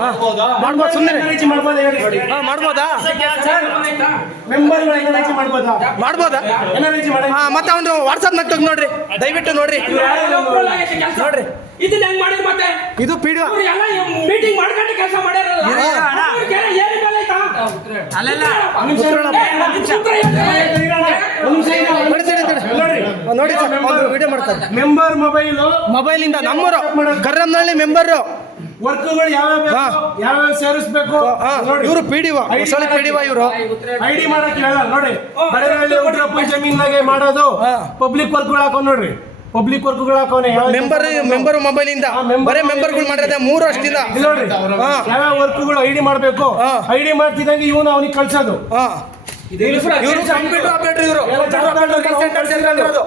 ಮಾಡ್ಬೋದು? ಸುಮ್ಮನೆ ಮಾಡ್ಬೋದಾ ಹಾ ಮಾಡ್ಬೋದಾ? ಮೆಂಬರ್ಗಳು ಮಾಡಿ ಹಾ ಮತ್ತೆ ಅವನು ವಾಟ್ಸಪ್ ನಾಗ ತೆಗ್ದು ನೋಡ್ರಿ. ದಯವಿಟ್ಟು ನೋಡ್ರಿ. ನೋಡ್ರಿ. ಇದನ್ನ ಹೆಂಗ್ ಮಾಡಿದ್ ಮತ್ತೆ? ಇದು ಪಿ ಡಿ ಇವ್ರು ಎಲ್ಲ ಮೀಟಿಂಗ್ ಮಾಡ್ಕೊಂಡು ಕೆಲಸ ಮಾಡ್ಯಾರಲ್ಲ. ಏನು ಬೆಲೆ ಐತಾ? ಒಂದ್. ನೋಡಿ ಸರ್ ಒಂದು ವಿಡಿಯೋ ಮಾಡ್ತಾರೆ. ಮೆಂಬರ್ ಮೊಬೈಲ್ ಮೊಬೈಲ್ ಇಂದ ನಮ್ಮರು. ಕರ್ರಮ್ನಳ್ಳಿ ಮೆಂಬರ್. ವರ್ಕ್ಗಳು ಯಾವ್ಯಾವ ಯಾವ್ಯಾವ ಸೇರಿಸ್ಬೇಕು? ಇವರು ಪಿ ಡಿ ಹೊಸಳಿ ಐ ಡಿ ಇವರು. ಐಡಿ ಮಾಡಕ್ ಹೇಳ ನೋಡಿ. ಬಡವರಲ್ಲಿ ಉಗ್ರಪ್ಪ ಜಮೀನ್ದಾಗೆ ಮಾಡೋದು. ಪಬ್ಲಿಕ್ ವರ್ಕ್ಗಳು ಹಾಕೋ ನೋಡ್ರಿ. ಪಬ್ಲಿಕ್ ವರ್ಕ್ಗಳು ಹಾಕೋನೆ ಮೆಂಬರ್ ಮೆಂಬರ್ ಮೊಬೈಲ್ ಇಂದ. ಬರೇ ಮೆಂಬರ್ಗಳು ಮಾಡಿದ್ರೆ ಮೂರು ವರ್ಷದಿಂದ ನೋಡ್ರಿ. ಯಾವ್ಯಾವ ವರ್ಕ್ಗಳು ಐಡಿ ಮಾಡ್ಬೇಕು. ಐಡಿ ಮಾಡ್ತಿದ್ದಂಗೆ ಇವನು ಅವನಿಗೆ ಕಳ್ಸೋದು. ಇವರು ಕಂಪ್ಯೂಟರ್ ಆಪರೇಟರ್ ಇವರು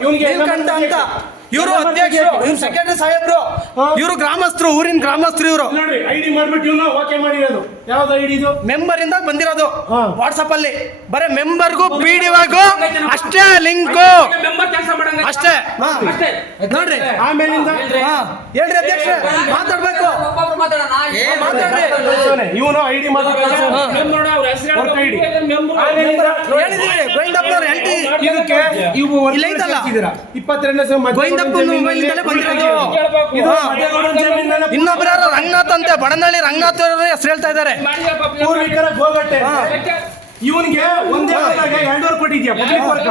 ಇವ್ನಿಗೆ ನೀಲಕಂಠ ಅಂತ. ಇವರು ಅಧ್ಯಕ್ಷರು ಇವ್ರು ಸೆಕ್ರೆಟರಿ ಸಾಹೇಬ್ರು ಇವರು ಗ್ರಾಮಸ್ಥರು ಊರಿನ ಗ್ರಾಮಸ್ಥರು ಇವರು ನೋಡ್ರಿ ಐಡಿ ಮಾಡ್ಬಿಟ್ಟು ಇವ್ನ ಓಕೆ ಮಾಡಿರೋದು ಯಾವ್ದು ಐಡಿ ಇದು ಮೆಂಬರ್ ಇಂದ ಬಂದಿರೋದು. ವಾಟ್ಸಪ್ ಅಲ್ಲಿ ಬರೇ ಮೆಂಬರ್ಗೂ ಪಿ ಡಿ ಅಷ್ಟೇ ಲಿಂಕು ಅಷ್ಟೇ ಹಾ. ಅಷ್ಟೇ ನೋಡ್ರಿ ಆಮೇಲಿಂದ ಹಾ ಹೇಳ್ರಿ ಅಧ್ಯಕ್ಷ ಮಾತಾಡ್ಬೇಕು ಇವನು ಐಡಿ ಮಾಡ್ಬೇಕು ಇದಕ್ಕೆ ಇವು ಇಲ್ಲ ಐತಲ್ಲ? ಇಪ್ಪತ್ತೆರಡನೇ ಗೋವಿಂದಪ್ಪನ ಮೊಬೈಲ್ ಇಂದಲೇ ಬಂದಿರೋದು. ಇದು ರಂಗನಾಥ್ ಅಂತೆ ಬಡನಳ್ಳಿ ರಂಗನಾಥ್ ಅವ್ರ ಹೆಸರು ಹೇಳ್ತಾ ಇದ್ದಾರೆ. ಪೂರ್ವಿಕರ ಇವನ್ಗೆ ಒಂದೇ ಹೊಲದಾಗ ಎರಡೂವರೆ ಕೊಟ್ಟಿದ್ಯಾ? ಪಬ್ಲಿಕ್ ವರ್ಕ್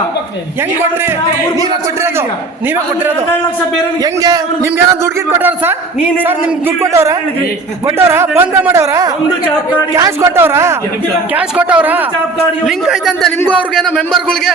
ಹೆಂಗ್ ಕೊಟ್ರಿ? ನೀವೇ ಕೊಟ್ಟಿರೋದು ನೀವೇ ಕೊಟ್ಟಿರೋದು ಎರಡು ಲಕ್ಷ ಬೇರೆ ಹೆಂಗೆ? ನಿಮ್ಗೆ ಏನೋ ದುಡ್ಡು ಕೊಟ್ಟವ್ರ ಸರ್? ನೀನೇ- ಸರ್ ನಿಮ್ಗೆ ದುಡ್ಡು ಕೊಟ್ಟವ್ರ? ಕೊಟ್ಟವ್ರ? ಫೋನ್ ಪೇ ಮಾಡವ್ರ ಕ್ಯಾಶ್ ಕೊಟ್ಟವ್ರ? ಕ್ಯಾಶ್ ಕೊಟ್ಟವ್ರ? ಜಾಬ್ ಐತೆ ಲಿಂಕ್ ಐತಂತೆ ನಿಮ್ಗೂ ಅವ್ರಿಗೇನೋ ಮೆಂಬರ್ಗಳಿಗೆ?